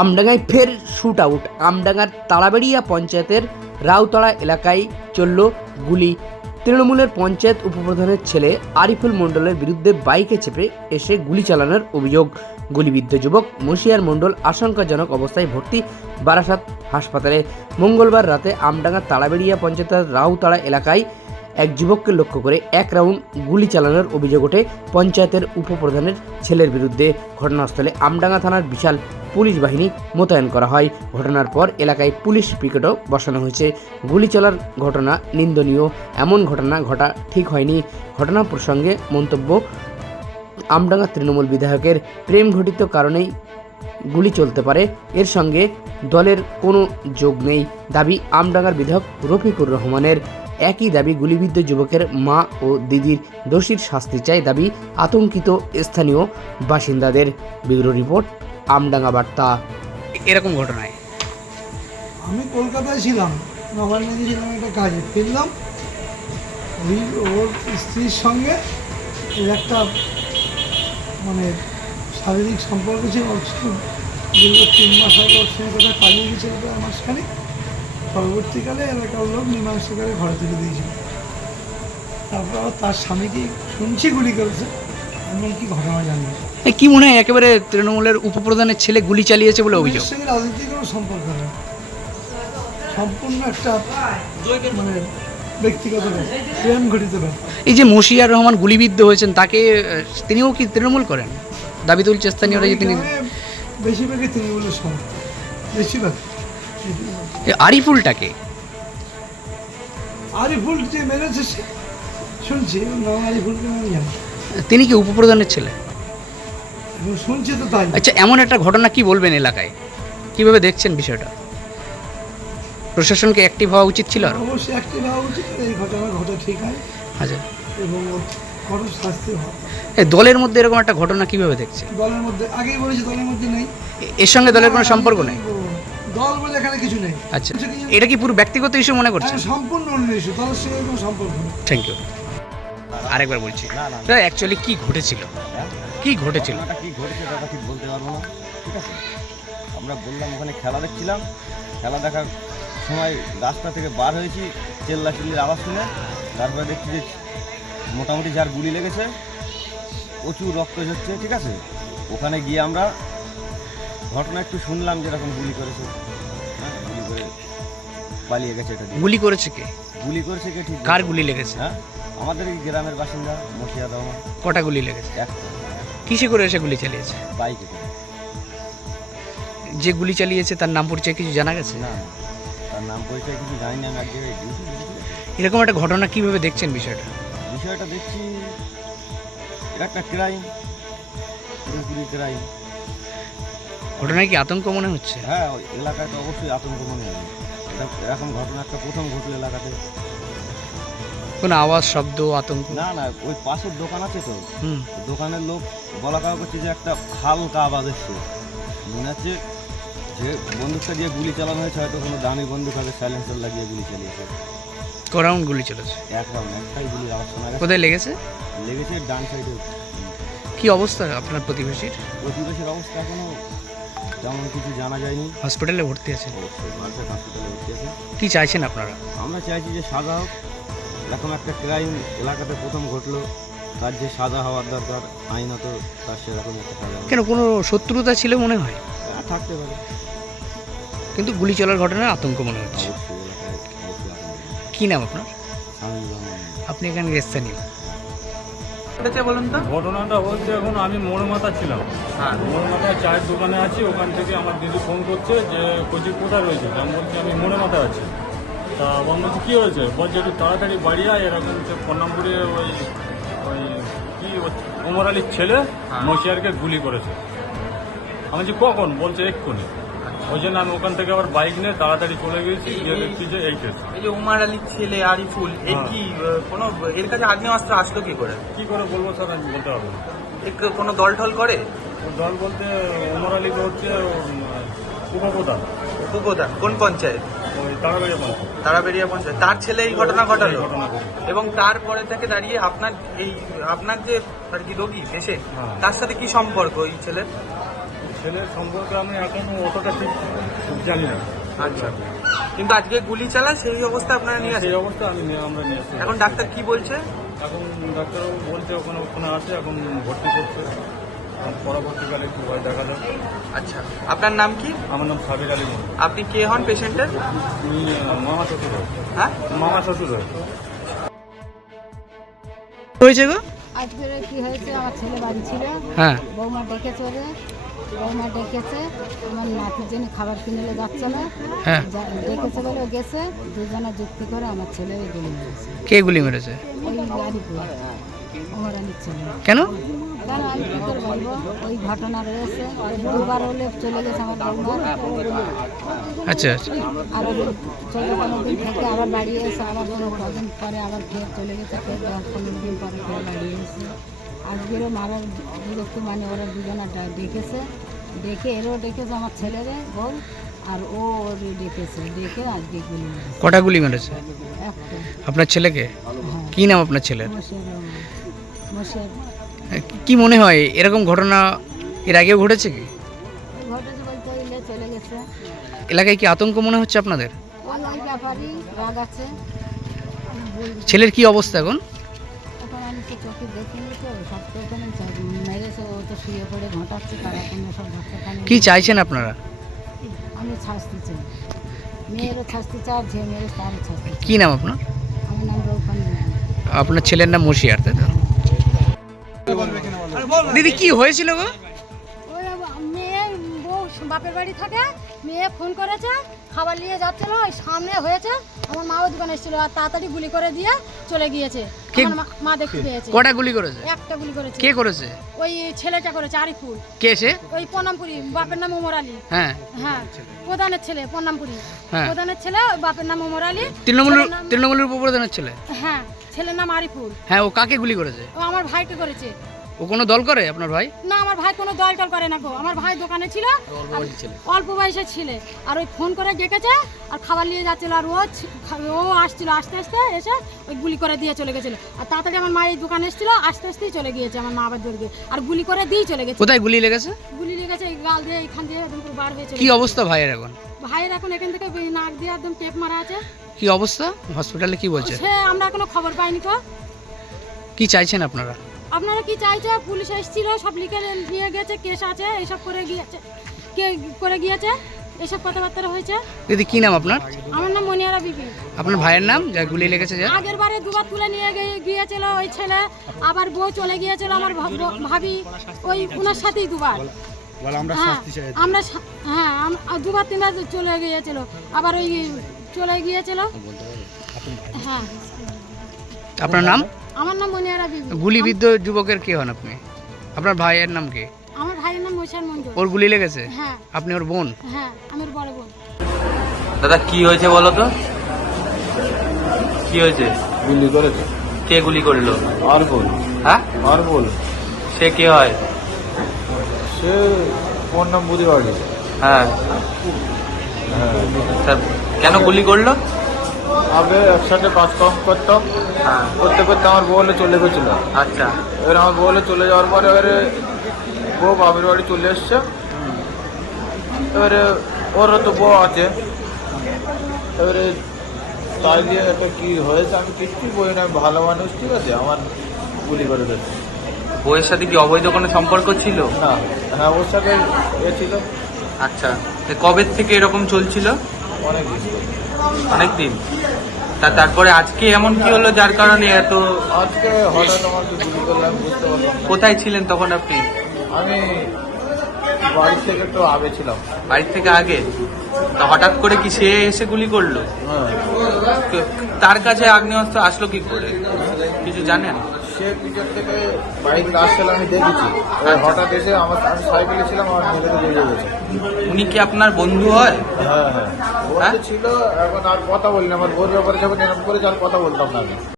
আমডাঙ্গায় ফের shoot out. আমডাঙ্গার তাড়াবেড়িয়া পঞ্চায়েতের রাউতাড়া এলাকায় চলল গুলি। তৃণমূলের পঞ্চায়েত উপপ্রধানের ছেলে আরিফুল মণ্ডলের বিরুদ্ধে বাইকে চেপে এসে গুলি চালানোর অভিযোগ। গুলিবিদ্ধ যুবক মশিয়ার মণ্ডল আশঙ্কাজনক অবস্থায় ভর্তি বারাসাত হাসপাতালে। মঙ্গলবার রাতে আমডাঙ্গার তাড়াবেড়িয়া পঞ্চায়েতের রাউতাড়া এলাকায় এক যুবককে লক্ষ্য করে এক রাউন্ড গুলি চালানোর অভিযোগ ওঠে পঞ্চায়েতের উপপ্রধানের ছেলের বিরুদ্ধে। ঘটনাস্থলে আমডাঙ্গা থানার বিশাল পুলিশ বাহিনী মোতায়েন করা হয়। ঘটনার পর এলাকায় পুলিশ পিকেটও বসানো হয়েছে। গুলি চলার ঘটনা নিন্দনীয়, এমন ঘটনা ঘটা ঠিক হয়নি। ঘটনা প্রসঙ্গে মন্তব্য, আমডাঙ্গা তৃণমূল বিধায়কের প্রেম ঘটিত কারণেই গুলি চলতে পারে, এর সঙ্গে দলের কোনো যোগ নেই দাবি আমডাঙ্গার বিধায়ক রফিকুর রহমানের। একই দাবি গুলিবিদ্ধ যুবকের মা ও দিদির। দোষীর শাস্তি চাই দাবি আতঙ্কিত স্থানীয় বাসিন্দাদের। ব্যুরো রিপোর্ট, আমডাঙ্গা বার্তা। এরকম ঘটনায় আমি কলকাতায় ছিলাম, নবান্নে ছিলাম একটা কাজে, ফিরলাম। ওর স্ত্রীর সঙ্গে এর একটা শারীরিক সম্পর্ক ছিল। দীর্ঘ 3 মাস আগে ওর সঙ্গে কোথায় পালিয়ে গেছিল, প্রায় মাসখানেক। পরবর্তীকালে এলাকার লোক মীমাংস করে ঘরে তুলে দিয়েছিল। তারপর আবার তার স্বামীকে শুনছি গুলি করেছে, এমন কি ঘটনা জানি না। কি মনে হয় একেবারে তৃণমূলের উপপ্রধানের ছেলে গুলি চালিয়েছে বলে অভিযোগ? সঙ্গে রাজনীতির কোনো সম্পর্ক নেই, সম্পূর্ণ একটা ব্যক্তিগত প্রেম ঘটিত ব্যাপার। এই যে মশিয়ার রহমান গুলিবিদ্ধ হয়েছেন, তাকে তিনিও কি তৃণমূল করেন দাবি তুলছে স্থানীয়রা যে তিনি? বেশিরভাগই তৃণমূলের সঙ্গে, বেশিরভাগ। আরিফুলটাকে আরিফুল যে মেরেছে শুনছি, নাম আরিফুলকে আমি জানি। তিনি কি উপপ্রধানের ছেলে? শুনছি তো তাই। আচ্ছা, এমন একটা ঘটনা কি বলবেন এলাকায়, কিভাবে দেখছেন বিষয়টা? প্রশাসনকে অ্যাক্টিভ হওয়া উচিত ছিল? অবশ্যই অ্যাক্টিভ হওয়া উচিত। এই ঘটনা ঘটে ঠিক হয়, আচ্ছা, এবং কঠোর শাস্তি হয়। দলের মধ্যে এরকম একটা ঘটনা কিভাবে দেখছে? দলের মধ্যে আগেই বলেছি, দলের মধ্যে নেই, এর সঙ্গে দলের কোনো সম্পর্ক নেই। দল বলে এখানে কিছু নেই। আচ্ছা, এটা কি পুরো ব্যক্তিগত ইস্যু মনে করছেন? সম্পূর্ণ অন্য ইস্যু, দলের সঙ্গে কোনো সম্পর্ক নেই। Thank you. আরেকবার বলছি, অ্যাকচুয়ালি কি ঘটেছিল, কি ঘটেছিল? কি ঘটেছে দাদা ঠিক বলতে পারবো না, ঠিক আছে। আমরা বললাম ওখানে খেলা দেখছিলাম, খেলা দেখার সময় রাস্তা থেকে বার হয়েছি, চিল্লাচিল্লির আওয়াজ শুনে। তারপরে দেখছি যে মোটামুটি যার গুলি লেগেছে প্রচুর রক্ত ঝরছে, ঠিক আছে। ওখানে গিয়ে আমরা ঘটনা একটু শুনলাম যেরকম গুলি করেছে, হ্যাঁ, গুলি করে পালিয়ে গেছে। এটা গুলি করেছে কে? গুলি করেছে কে ঠিক? কার গুলি লেগেছে? হ্যাঁ, আমাদের এই গ্রামের বাসিন্দা মশিয়া রহমান। কটা গুলি লেগেছে? একটা। কিসে করে এসে গুলি চালিয়েছে? বাইকে করে। যে গুলি চালিয়েছে তার নাম পরিচয় কিছু জানা গেছে? না, তার নাম পরিচয় কিছু জানি না। আমি এক জায়গায় গিয়েছি। এরকম একটা ঘটনা কিভাবে দেখছেন বিষয়টা? বিষয়টা দেখছি এটা একটা ক্রাইম, পুরোপুরি ক্রাইম। ঘটনায় কি আতঙ্ক মনে হচ্ছে? হ্যাঁ, ওই এলাকায় তো অবশ্যই আতঙ্ক মনে হবে। এটা এরকম ঘটনা একটা প্রথম ঘটলো এলাকাতে। কোনো আওয়াজ, শব্দ, আতঙ্ক? না না, ওই পাশের দোকান আছে তো, দোকানের লোক বলা কাওয়া করছে যে একটা হালকা আওয়াজ এসছে। মনে হচ্ছে যে বন্দুকটা দিয়ে গুলি চালানো হয়েছে, হয়তো কোনো দামি বন্দুক হবে, সাইলেন্সার লাগিয়ে গুলি চালিয়েছে। ক রাউন্ড গুলি চলেছে? এক রাউন্ড, একটাই গুলির আওয়াজ শোনা গেছে। কোথায় লেগেছে? লেগেছে ডান সাইডে। কি অবস্থা আপনার প্রতিবেশীর? প্রতিবেশীর অবস্থা এখনো তেমন কিছু জানা যায়নি। হসপিটালে ভর্তি আছে? অবশ্যই মানুষের হসপিটালে ভর্তি আছে। কি চাইছেন আপনারা? আমরা চাইছি যে সাজা হোক। এরকম একটা ক্রাইম এলাকাতে প্রথম ঘটলো, তার যে সাজা হওয়ার দরকার আইনত, তার সেরকম একটা সাজা। কেন, কোনো শত্রুতা ছিল মনে হয়? থাকতে পারে, কিন্তু গুলি চলার ঘটনায় আতঙ্ক মনে হচ্ছে। অবশ্যই এলাকায় অবশ্যই আতঙ্ক। কি নাম আপনার? স্বামী রহমান। আপনি এখানে স্থানীয়? বলুন তো। ঘটনাটা হচ্ছে, এখন আমি মোড়মাথা ছিলাম, মোড়মাথা চায়ের দোকানে আছি। ওখান থেকে আমার দিদি ফোন করছে যে কচি কোথায় রয়েছে। আমি বলছি আমি মোড়মাথায় আছি। তা আমার বলছি কী হয়েছে? বলছে একটু তাড়াতাড়ি বাড়ি আয়, এরকম ফোনাম্বরে ওই ওই কি ওমর আলীর ছেলে মশিয়ারকে গুলি করেছে। আমি বলছি কখন? বলছে এক্ষুনি। ওই জন্য আমি ওখান থেকে আবার বাইক নিয়ে তাড়াতাড়ি চলে গেছি, গিয়ে দেখছি যে এই কেস। এই যে উমার আলীর ছেলে আরিফুল, এর কি কোনো এর কাছে আগ্নেয়াস্ত্র আসলো কি করে? কী করে বলবো স্যার, আমি বলতে পারবো না। কোনো দল ঠল করে? দল বলতে ওমর আলীকে হচ্ছে উপপ্রধান। উপপ্রধান কোন পঞ্চায়েত? ওই তারাবাড়িয়া পঞ্চায়েত। তারাবেড়িয়া পঞ্চায়েত। তার ছেলে এই ঘটনা ঘটালো, ঘটনা ঘটে। এবং তারপরে থেকে দাঁড়িয়ে আপনার যে আর কি রোগী পেশে, হ্যাঁ। তার সাথে কি সম্পর্ক ওই ছেলের? ছেলের সম্পর্কে আমি এখন অতটা ঠিক জানি না। আচ্ছা, কিন্তু আজকে গুলি চালায় সেই অবস্থা আপনারা নিয়ে আসেন? সেই অবস্থা আমরা নিয়ে আসছি। এখন ডাক্তার কি বলছে? এখন ডাক্তারবাবু বলছে ওখানে আছে, এখন ভর্তি করছে, এখন পরবর্তীকালে কি হয় দেখা যাবে। আচ্ছা, আপনার নাম কি? আমার নাম সাবির আলী মন্ডল। আপনি কে হন পেশেন্টের? আমি মামা শ্বশুর হয়। হ্যাঁ, মামা শ্বশুর হয়। হয়েছে গো? আজকে কি হয়েছে, আমার ছেলে বাড়ি ছিল, হ্যাঁ বৌমা ডেকেছে ওরে, বৌমা ডেকেছে, আমার নাতির জন্য খাবার কিনে যাচ্ছে না, হ্যাঁ ডেকেছে বলে ও গেছে, দুজনে যুক্তি করে আমার ছেলে ওই গুলি মেরেছে, কে গুলি মেরেছে? ওই গাড়িপুর ওমরানির ছেলে। কেন? কেন আমি কী করে বলবো, ওই ঘটনা রয়েছে, দুবার হলে চলে গেছে আমার বৌমা, আচ্ছা আচ্ছা, আর 14-15 দিন থেকে আবার বাড়ি এসে আবার কদিন পরে আবার ফের চলে গেছে, ফের 10-15 দিন পরে ফের বাড়ি এসে আজকেরও মারার বিরক্তি, মানে ওরা দুজনে ডেকেছে, ডেকে এরও ডেকেছে আমার ছেলেরে বউ, আর ও ওর ডেকেছে, ডেকে আজকে গুলি মেরেছে কটা গুলি মেরেছে? একটা। আপনার ছেলেকে? হ্যাঁ, কি নাম আপনার ছেলের? মশের কি মনে হয় এরকম ঘটনা এর আগেও ঘটেছে কি? ঘটেছে বলতে ওইলে চলে গেছে, এলাকায় কি আতঙ্ক মনে হচ্ছে আপনাদের? ওই ব্যাপারই রাগ আছে। ছেলের কি অবস্থা এখন? এখন আমি তো চোখে দেখিনি, তো সব তো ওখানে মেরেছে, ও তো শুয়ে পড়ে ঘটাচ্ছে, তারা কোনো সব ডাক্তারখানে। কি চাইছেন আপনারা? আমি শাস্তি চাই, মেয়েরও শাস্তি চাই, যে মেয়েরও তারও শাস্তি চাই। কি নাম আপনার? আমার নাম রৌফান বিবি। আপনার ছেলের নাম মশিয়ার, তাই তো? দিদি কি হয়েছিল গো? ওই মেয়ে বউ বাপের বাড়ি থাকে, মেয়ে ফোন করেছে, খাবার নিয়ে যাচ্ছিল, ওই সামনে হয়েছে, আমার মাও দোকানে এসেছিল, আর তাড়াতাড়ি গুলি করে দিয়ে চলে গিয়েছে। কে- আমার মা দেখতে পেয়েছে। কটা গুলি করেছে? একটা গুলি করেছে। কে করেছে? ওই ছেলেটা করেছে, আরিফুল। কে সে? ওই প্রণামপুরি, বাপের নাম ওমর আলী। হ্যাঁ হ্যাঁ, প্রধানের ছেলে প্রণামপুরি, হ্যাঁ। প্রধানের ছেলে, ওই বাপের নাম ওমর আলী। তৃণমূলের ছেলের নাম- তৃণমূলের উপপ্রধানের ছেলে? হ্যাঁ, ছেলের নাম আরিফুল। হ্যাঁ, ও কাকে গুলি করেছে? ও আমার ভাইকে করেছে। ও কোনো দল করে আপনার ভাই? না, আমার ভাই কোনো দল টল করে না গো, আমার ভাই দোকানে ছিল, অল্প বয়সে ছেলে, আর ওই ফোন করে ডেকেছে, আর খাবার নিয়ে যাচ্ছিল, আর ও আসছিল, আস্তে আস্তে এসে ওই গুলি করে দিয়ে চলে গেছিল, আর তাড়াতাড়ি আমার মা এই দোকানে এসেছিল, আস্তে আস্তেই চলে গিয়েছে, আমার মা আবার দৌড়ে আর গুলি করে দিয়ে চলে গেছে। কোথায় গুলি লেগেছে? গুলি লেগেছে এই গাল দিয়ে, এখান দিয়ে একদম পুরো বার হয়ে চলে কি গেছে। অবস্থা ভাইয়ের এখন? ভাইয়ের এখন এখান থেকে নাক দিয়ে একদম টেপ মারা আছে। কি অবস্থা হসপিটালে, কি বলছে? সে আমরা এখনো খবর পাইনি তো। কি চাইছেন আপনারা? আপনারা কি চাইছে? পুলিশ এসেছিল, সব লিখে নিয়ে গেছে, কেস আছে, এইসব করে গিয়েছে, কে করে গিয়েছে, এইসব কথাবার্তা হয়েছে। দিদি কি নাম আপনার? আমার নাম মনিয়ারা বিবি। আপনার ভাইয়ের নাম যা গুলি লেগেছে? যা আগের বারে দুবার তুলে নিয়ে গিয়েছিল ওই ছেলে, আবার বউ চলে গিয়েছিল আমার ভাবি, ওই ওনার সাথেই দুবার। হ্যাঁ, আমরা হ্যাঁ দুবার তিনবার চলে গিয়েছিল, আবার ওই চলে গিয়েছিল। হ্যাঁ, আপনার নাম? আমার নাম মনিয়ারা বিবি। গুলিবিদ্ধ যুবকের কে হন আপনি? আপনার ভাইয়ের নাম কি? আমার ভাইয়ের নাম মশার মঞ্জুর। ওর গুলি লেগেছে? হ্যাঁ আপনি ওর বোন? হ্যাঁ, আমি ওর বড় বোন। দাদা কি হয়েছে বলো তো? কি হয়েছে? গুলি করেছে কে গুলি করলো? আর বল, হ্যাঁ, আর বল, সে কে হয়? সে কোন নাম বুঝতে পারলি? হ্যাঁ, তা কেন গুলি করলো? আগে একসাথে কাজ কাম করতাম, হ্যাঁ, করতে করতে আমার বউলে চলে গেছিল। আচ্ছা, এবার আমার বউলে চলে যাওয়ার পরে এবারে বউ বাপের বাড়ি চলে এসছে, এবারে ওরও তো বউ আছে, এবারে তাই দিয়ে একটা কি হয়েছে আমি কিছুই বলি না, আমি ভালো মানুষ, ঠিক আছে, আমার গুলি করে দিচ্ছে। বউয়ের সাথে কি অবৈধ কোনো সম্পর্ক ছিল? না, হ্যাঁ ওর সাথে এ ছিল আচ্ছা, তো কবে থেকে এরকম চলছিল? অনেক কিছু। অনেকদিন। তারপরে আজকে এমন কি হলো যার কারণে এত? আজকে হঠাৎ আমাকে গুলি করলে আমি বুঝতে পারলাম। কোথায় ছিলেন তখন আপনি? আমি বাড়ি থেকে একটু আগে ছিলাম। বাড়ি থেকে আগে? তা হঠাৎ করে কি সে এসে গুলি করলো? হ্যাঁ, তার কাছে আগ্নেয়াস্ত্র আসলো কি করে কিছু জানেন? সে পিছন থেকে বাইক আসছিল, আমি দেখেছি, এবার হঠাৎ এসে আমি সাইকেলে ছিলাম, আমার মেয়েকে বেরিয়ে গেছে। উনি কি আপনার বন্ধু হয়? হ্যাঁ হ্যাঁ, ও তো ছিল, এখন আর কথা বলি না, আমার বোর ব্যাপারে যখন এরকম করেছে আর কথা বলতাম না আমি।